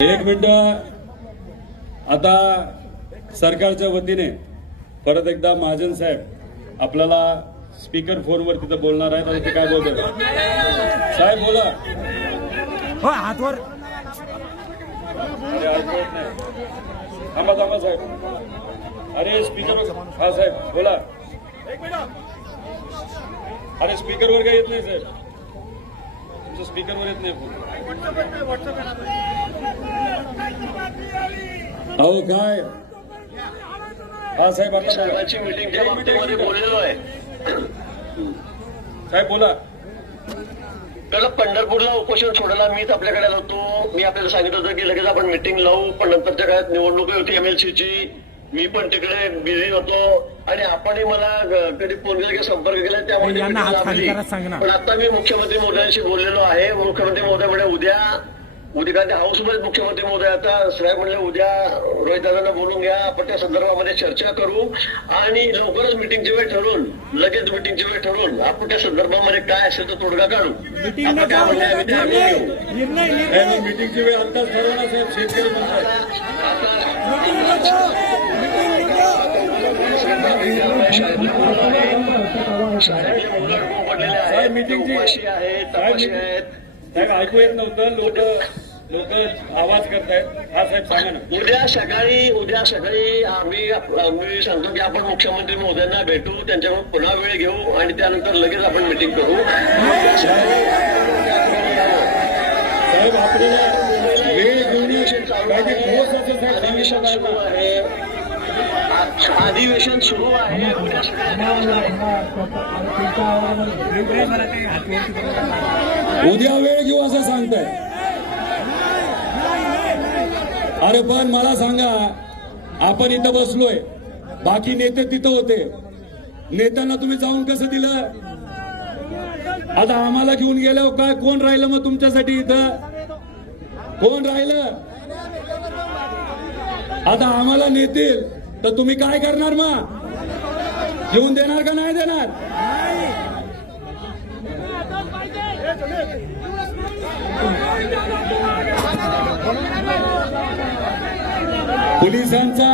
एक मिनिट. आता सरकारच्या वतीने परत एकदा महाजन साहेब आपल्याला स्पीकर फोनवर तिथं बोलणार आहेत आणि ते काय बोलतात साहेब बोला. हो हातवर अरे ऐकत नाही. थांबा थांबा साहेब. अरे स्पीकर हा साहेब बोला. अरे स्पीकरवर काय येत नाही साहेब. तुमचं स्पीकरवर येत नाही. अहो काय हा साहेब आता सरकारची मीटिंगच्या बाबतीमध्ये बोललेलो आहे. साहेब बोला. त्याला पंढरपूरला उपोषण सोडायला मीच आपल्याकडे आलो होतो. मी आपल्याला सांगितलं होतं की लगेच आपण मीटिंग लावू, पण नंतरच्या काळात निवडणूक होती एमएलसीची. मी पण तिकडे बिझी होतो आणि आपणही मला कधी फोन केला संपर्क केला त्यामुळे पण आता मी मुख्यमंत्री महोदयांशी बोललेलो आहे. मुख्यमंत्री महोदय म्हणजे उद्या त्या हाऊसमध्ये मुख्यमंत्री महोदय आता साहेब म्हणले उद्या रोहित दादांना बोलून घ्या, आपण त्या संदर्भामध्ये चर्चा करू आणि लवकरच मिटिंगची वेळ ठरवून लगेच मिटिंगची वेळ ठरवून आपण त्या संदर्भामध्ये काय असेल तर तोडगा काढू. आपण काय म्हणले आम्ही त्या मीटिंगची वेळ आताच ठरवणार साहेब. शेतकरी शाळेतले मुलं पडलेले आहेत, उपाशी आहेत, तपाशी आहेत. साहेब ऐकू येत नव्हतं. लोक आवाज करतायत. हा साहेब सांगा ना. उद्या सकाळी आम्ही सांगतो की आपण मुख्यमंत्री महोदयांना भेटू, त्यांच्याकडून पुन्हा वेळ घेऊ आणि त्यानंतर लगेच आपण मिटिंग करू. साहेब आपल्याला वेळ अधिवेशन सुरू आहे. अधिवेशन सुरू आहे. उद्या वेळ घेऊ असं सांगताय. अरे पण मला सांगा, आपण इथं बसलोय, बाकी नेते तिथं होते. नेत्यांना तुम्ही जाऊन कसं दिलं? आता आम्हाला घेऊन गेल्यावर काय कोण राहिलं मग तुमच्यासाठी इथं? कोण राहिलं? आता आम्हाला नेतील तर तुम्ही काय करणार? मग घेऊन देणार का नाही देणार? पोलिसांचा